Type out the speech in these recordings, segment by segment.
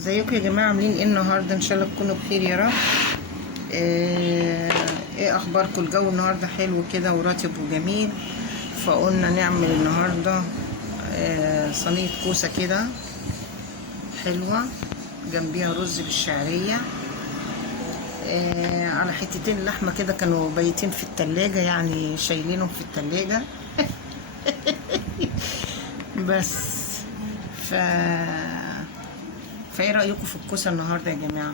ازيكم يا جماعه؟ عاملين ايه النهارده؟ ان شاء الله تكونوا بخير يا رب. ايه اخباركم؟ الجو النهارده حلو كده ورطب وجميل، فقلنا نعمل النهارده صينيه كوسه كده حلوه، جنبيها رز بالشعريه، على حتتين لحمه كده كانوا بايتين في التلاجة، يعني شايلينهم في التلاجة. بس فايه رايكم في الكوسه النهارده يا جماعه؟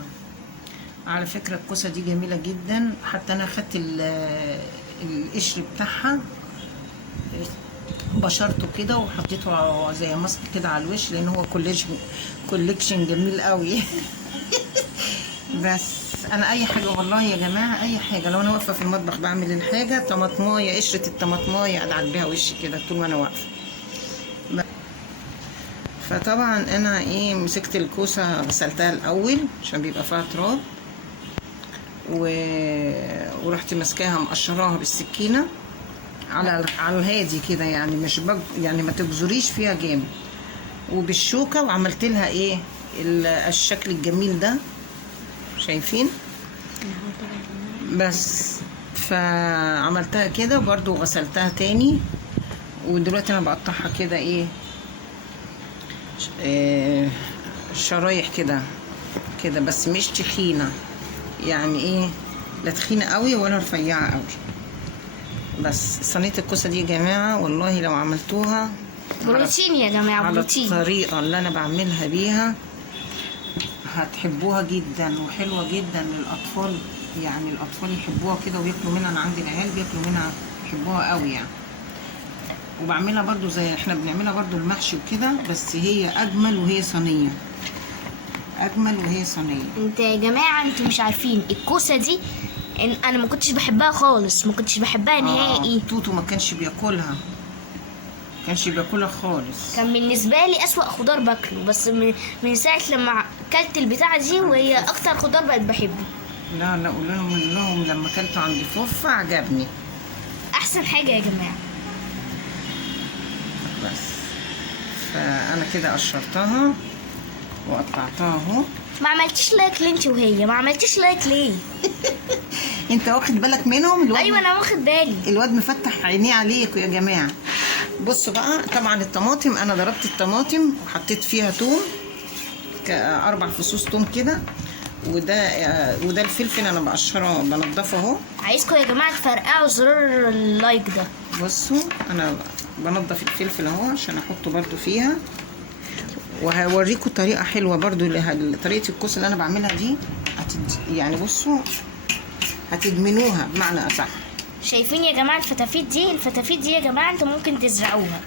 على فكره الكوسه دي جميله جدا، حتى انا خدت القشر بتاعها بشرته كده وحطيته زي ماسك كده على الوش، لان هو كوليكشن جميل قوي. بس انا اي حاجه والله يا جماعه، اي حاجه لو انا واقفه في المطبخ بعمل الحاجه، طماطمايه قشره الطماطمايه ادعك بيها وشي كده طول ما انا واقفه. فطبعا انا مسكت الكوسه غسلتها الاول عشان بيبقى فيها تراب، ورحت ماسكاها مقشراها بالسكينه على الهادي كده، يعني مش يعني ما تجزريش فيها جامد، وبالشوكه، وعملت لها الشكل الجميل ده، شايفين؟ بس فعملتها كده برضو وغسلتها تاني، ودلوقتي انا بقطعها كده شرايح كده بس مش تخينه، يعني لا تخينه قوي ولا رفيعه قوي. بس صينيه الكوسه دي يا جماعه والله لو عملتوها بروتين يا جماعه، بروتين. على الطريقه اللي انا بعملها بيها هتحبوها جدا، وحلوه جدا للاطفال، يعني الاطفال يحبوها كده وياكلوا منها. انا عندي العيال بياكلوا منها، يحبوها قوي يعني. وبعملها برضو زي احنا بنعملها برضو المحشي وكده، بس هي اجمل وهي صينيه، اجمل وهي صينيه. انت يا جماعه انتوا مش عارفين الكوسه دي، انا ما كنتش بحبها خالص، ما كنتش بحبها نهائي. توتو ما كانش بياكلها، خالص. كان بالنسبه لي اسوأ خضار باكله، بس من ساعه لما اكلت البتاعه دي وهي اكتر خضار بقت بحبه. لا قول لهم لما اكلته عند فوفا عجبني، احسن حاجه يا جماعه. بس فانا كده قشرتها وقطعتها اهو. ما عملتيش لايك ليه انت وهي؟ ما عملتيش لايك ليه؟ انت واخد بالك منهم؟ الواد ايوه انا واخد بالي، الواد مفتح عينيه عليكم يا جماعه. بصوا بقى، طبعا الطماطم انا ضربت الطماطم وحطيت فيها توم، 4 فصوص توم كده، وده الفلفل انا بقشره بنضفه اهو. عايزكم يا جماعه تفرقعوا زرار اللايك ده. بصوا انا بنضف الفلفل اهو عشان احطه برضو فيها، وهوريكم طريقه حلوه برضو طريقه الكوسه اللي انا بعملها دي، يعني بصوا هتدمنوها بمعنى اصح. شايفين يا جماعه الفتافيت دي يا جماعه انتوا ممكن تزرعوها.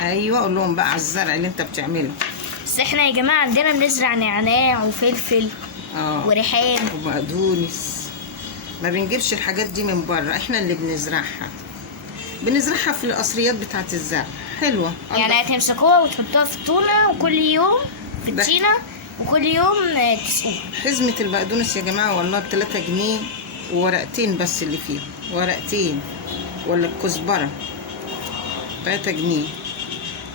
ايوه قول لهم بقى على الزرع اللي انت بتعمله. بس احنا يا جماعه عندنا بنزرع نعناع وفلفل وريحان وبقدونس، ما بنجيبش الحاجات دي من بره، احنا اللي بنزرعها في القصريات بتاعه الزرع، حلوه. يعني هتمسكوها وتحطوها في الطونه، وكل يوم في الطينه، وكل يوم تسقوها. حزمه البقدونس يا جماعه والله ب3 جنيه، وورقتين بس اللي فيهم، ورقتين، ولا الكزبره 3 جنيه.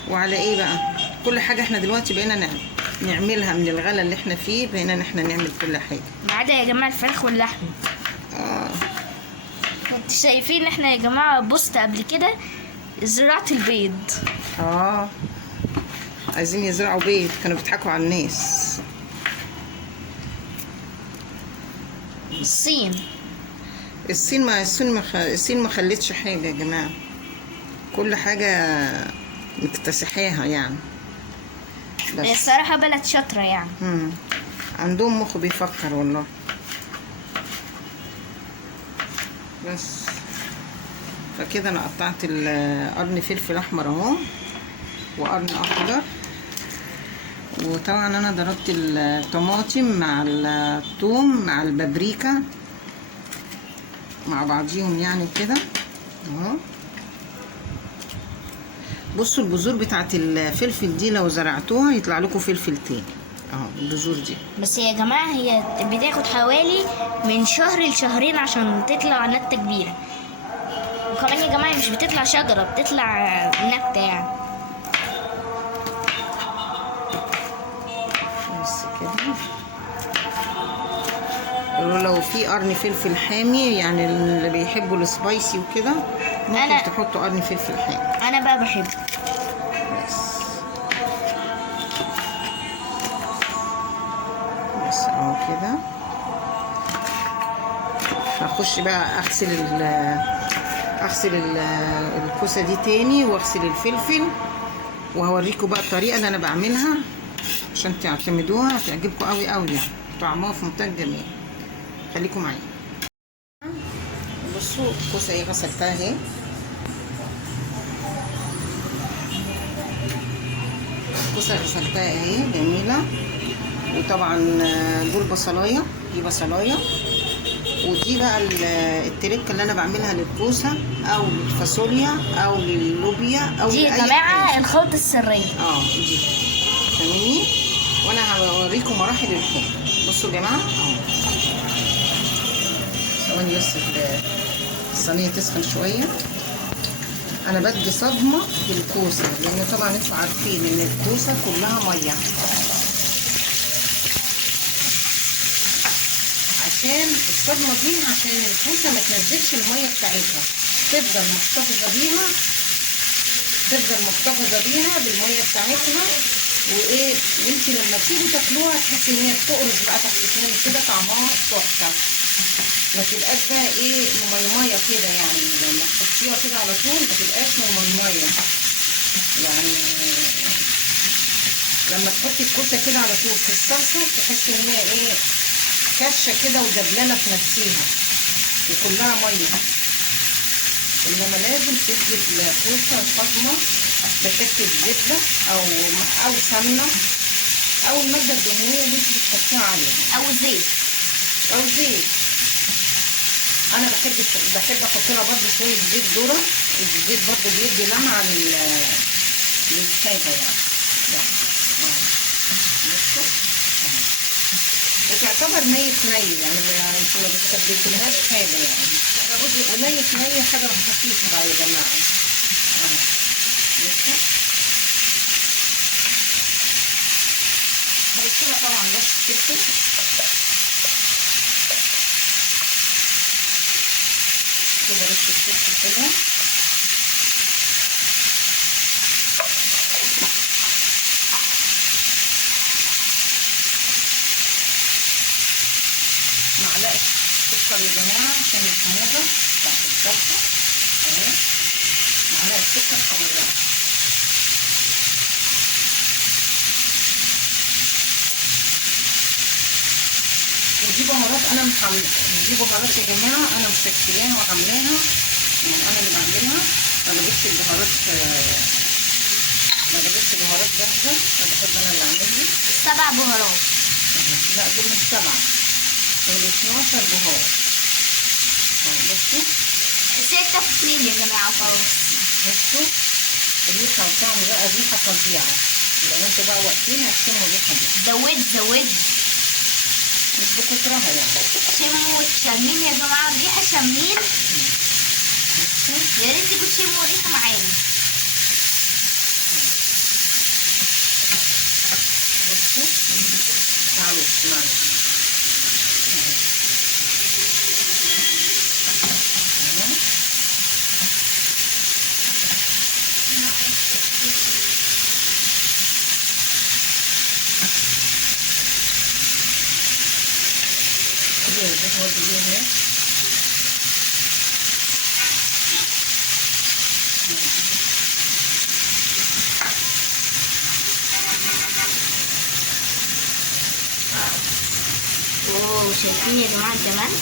وعلى ايه بقى؟ كل حاجه احنا دلوقتي بقينا نعملها من الغلا اللي احنا فيه، بقينا ان احنا نعمل كل حاجه ما عدا يا جماعه الفراخ واللحم. انتوا شايفين احنا يا جماعه بوست قبل كده زراعه البيض. عايزين يزرعوا بيض، كانوا بيضحكوا على الناس. الصين ما خلتش حاجه يا جماعه، كل حاجه مكتسحاها يعني. بس الصراحه بلد شاطره يعني. عندهم مخ بيفكر والله. بس فكده انا قطعت قرن فلفل احمر اهو، وقرن اخضر، وطبعا انا ضربت الطماطم مع الثوم مع البابريكا مع بعضيهم يعني كده اهو. بصوا البذور بتاعت الفلفل دي لو زرعتوها يطلع لكم فلفل تاني اهو، البذور دي. بس يا جماعه هي بتاخد حوالي من شهر لشهرين عشان تطلع نبته كبيره، وكمان يا جماعه مش بتطلع شجره، بتطلع نبته يعني. بس كده. لو في قرن فلفل حامي، يعني اللي بيحبوا السبايسي وكده ممكن تحطوا قرن فلفل حامي. انا بقى بحب. بس اهو كده. هخش بقى اغسل الكوسه دي تاني، واغسل الفلفل، وهوريكم بقى الطريقه اللي انا بعملها عشان تعتمدوها، هتعجبكم قوي قوي، يعني طعمها في منتهى الجمال. خليكم معايا. بصوا الكوسه اهي غسلتها اهي. الكوسه غسلتها اهي جميله. وطبعا دول بصلايه، دي بصلايه. ودي بقى التركه اللي انا بعملها للكوسه او للفاصوليا او لللوبيا او دي يا جماعه الخلطه السريه. دي فاهميني. وانا هوريكم مراحل الحاجه. بصوا يا جماعه اهو. ثواني بس الصينيه تسخن شويه. انا بدي صدمه بالكوسه، لان طبعا انتوا عارفين ان الكوسه كلها ميه، عشان الصدمه دي عشان الكوسه ما تنزلش الميه بتاعتها، تفضل محتفظه بيها بالميه بتاعتها. وايه، وانت لما تيجي تاكلوها تحسي ان هي بتقرص بقى تحت اسنانك كده، طعمها تحفه. ما تبقاش بقى ايه مميميه كده، يعني لما تحطيها كده على طول ما تبقاش مميميه. يعني لما تحطي الكوسه كده على طول في الصلصه تحسي ان هي ايه كشه كده ودبلانه في نفسيها وكلها ميه. انما لازم تدي الكوسه صدمه بحته زبده او سمنه او الماده الدهنيه اللي انت بتحطيها عليها، او زيت. انا بحب احط لها برده شويه زيت ذره. الزيت برده بيدي لمعه للحاجه يعني. وتعتبر نية يعني انتوا ما بتسبكلهاش حاجة، يعني ونية حاجة خفيفة بقى يا جماعة. بصوا هرشلها طبعا بس فلفل. كده رش الفلفل كده. معلقة سكر يا جماعة عشان الحموضة بتاعت الصلصة اهي. معلقة سكر كاملة. ودي بهارات دي بهارات يا جماعة أنا مشكلاها وعاملاها، يعني أنا اللي بعملها. ما بجيبش بهارات جاهزة، أنا بحب أنا اللي أعملها. 7 بهارات. لا دول مش 7، دول 12 بهار. بصوا بس هي تفصيل يا جماعة خلاص. بصوا الريحة وطعم بقى ريحة فظيعة. لو انتوا بقى واقفين هتشموا الريحة دي. زود مش بكترها يعني. شامين يا جماعة الريحة، شامين. يا ريت تكونوا تشموا الريحة معايا. بصوا تعالوا اسمعوا. شايفين يا جماعة الجمال؟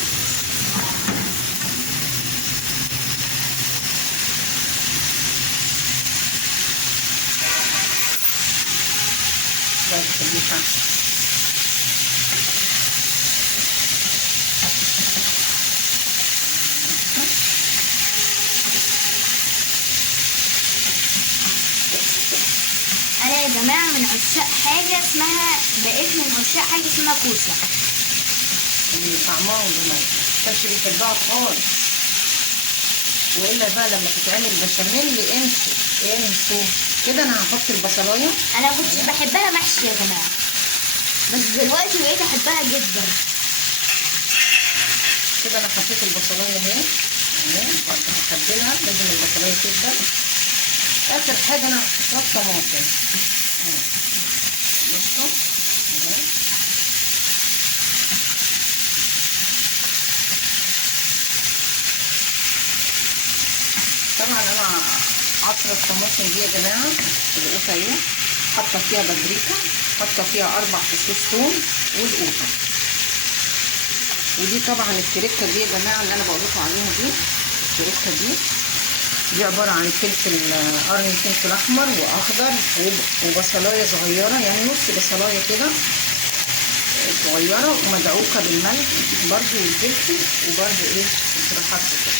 أنا يا جماعة من عشاق حاجة اسمها، بقيت من عشاق حاجة اسمها كوسة. طعمها وجمالها كانش بيحبها خالص. والا بقى لما تتعمل بشاميل انسوا كده. انا هحط البصلايه. انا كنت بحبها محشي يا جماعه. بس دلوقتي بقيت احبها جدا. كده انا حطيت البصلايه اهي بعد ما هتبلها لازم البصلايه تدبل. اخر حاجه انا هحط لها الطماطم بصوا اهي. طبعا انا عصره الطماطم دي يا جماعه القوطه اهي، حاطه فيها بابريكا، حاطه فيها 4 فصوص ثوم والقوطه. ودي طبعا التركه دي يا جماعه اللي انا بقول لكم عليها دي، التركه دي عباره عن فلفل قرن فلفل احمر واخضر وبصلايه صغيره، يعني نص بصلايه كده صغيره ومدعوكه بالملح برده والفلفل وبرده ايه بتتحط كده.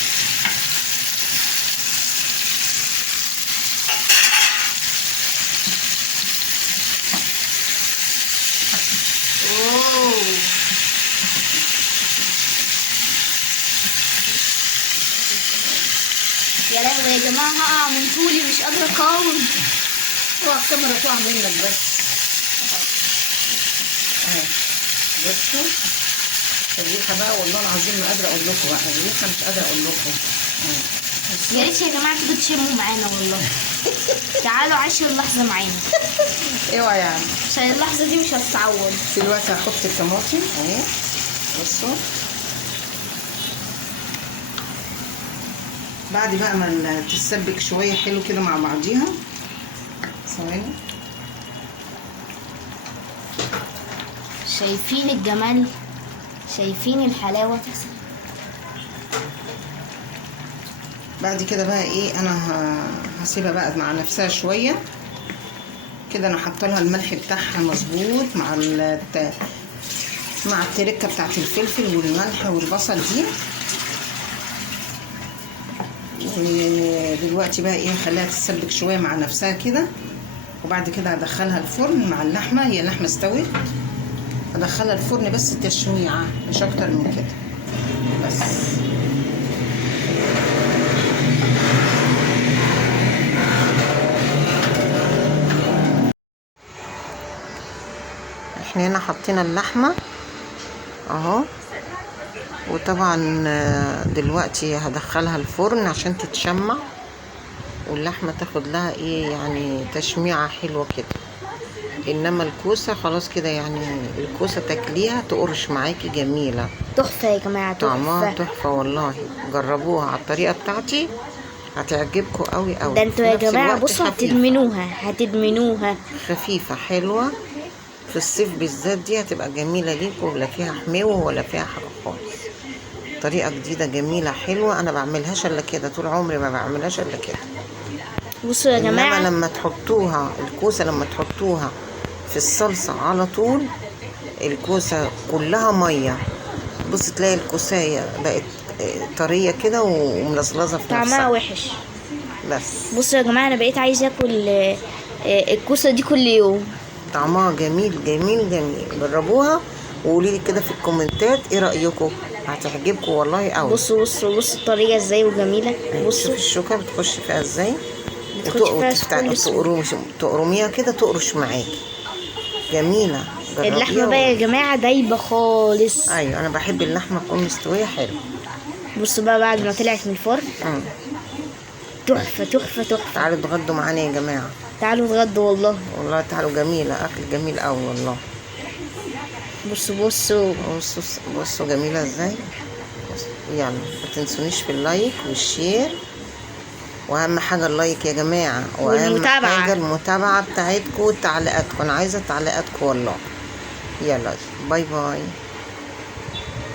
يا لهوي يا جماعه هقع من طولي مش قادره اقاوم. اوعى الكاميرا تقع منك بس اهي. بصوا الريحه بقى والله العظيم ما قادره اقول لكم بقى، الريحه مش قادره اقول لكم. يا ريت يا جماعه تيجوا تشموا معانا والله. تعالوا عيشوا اللحظه معانا. اوعى يعني عشان اللحظه دي مش هتتعوض. دلوقتي هحط الطماطم اهي بصوا. بعد بقى ما تتسبك شويه حلو كده مع بعضيها. ثواني. شايفين الجمال؟ شايفين الحلاوه؟ بعد كده بقى ايه انا هسيبها بقى مع نفسها شويه كده. انا حاطه لها الملح بتاعها مظبوط مع التركه بتاعت الفلفل والملح والبصل دي. ودلوقتي بقى ايه هخليها تتسبك شويه مع نفسها كده، وبعد كده هدخلها الفرن مع اللحمه. هي اللحمه استوت، هدخلها الفرن بس تشويعه مش اكتر من كده بس. احنا هنا حطينا اللحمه اهو، وطبعا دلوقتي هدخلها الفرن عشان تتشمع واللحمه تاخد لها ايه يعني تشميعه حلوه كده. انما الكوسه خلاص كده يعني الكوسه تاكليها تقرش معاكي جميله تحفه يا جماعه، طعمها تحفه والله. جربوها على الطريقه بتاعتي هتعجبكم قوي قوي. ده انتوا يا جماعه بصوا هتدمنوها خفيفه حلوه في الصيف بالذات. دي هتبقى جميله ليكم ولا فيها حماوه ولا فيها حاجه خالص. طريقه جديده جميله حلوه، انا بعملهاش الا كده طول عمري، ما بعملهاش الا كده. بصوا يا جماعه انما لما تحطوها الكوسه لما تحطوها في الصلصه على طول الكوسه كلها ميه، بص تلاقي الكوسايه بقت طريه كده وملزلزه في نفسها، طعمها وحش. بس بصوا يا جماعه انا بقيت عايزه اكل الكوسه دي كل يوم. طعمها جميل جميل جميل. جربوها وقولي لي كده في الكومنتات ايه رايكم، هتعجبكم والله قوي. بصوا الطريقه ازاي وجميله. بصوا شوف الشوكه بتخش فيها ازاي، تقرميها كده تقرش معاكي جميله. اللحمه بقى يا جماعه دايبه خالص. ايوه انا بحب اللحمه تكون مستويه حلو. بصوا بقى بعد ما طلعت من الفرن تحفه تحفه تحفه. تعالوا اتغدوا معانا يا جماعه، تعالوا اتغدوا والله تعالوا. جميله، اكل جميل قوي والله. بصوا جميله ازاي. يلا ما تنسونيش في اللايك والشير، واهم حاجه اللايك يا جماعه، واهم حاجه المتابعه بتاعتكم وتعليقاتكم. انا عايزه تعليقاتكم والله. يلا باي باي.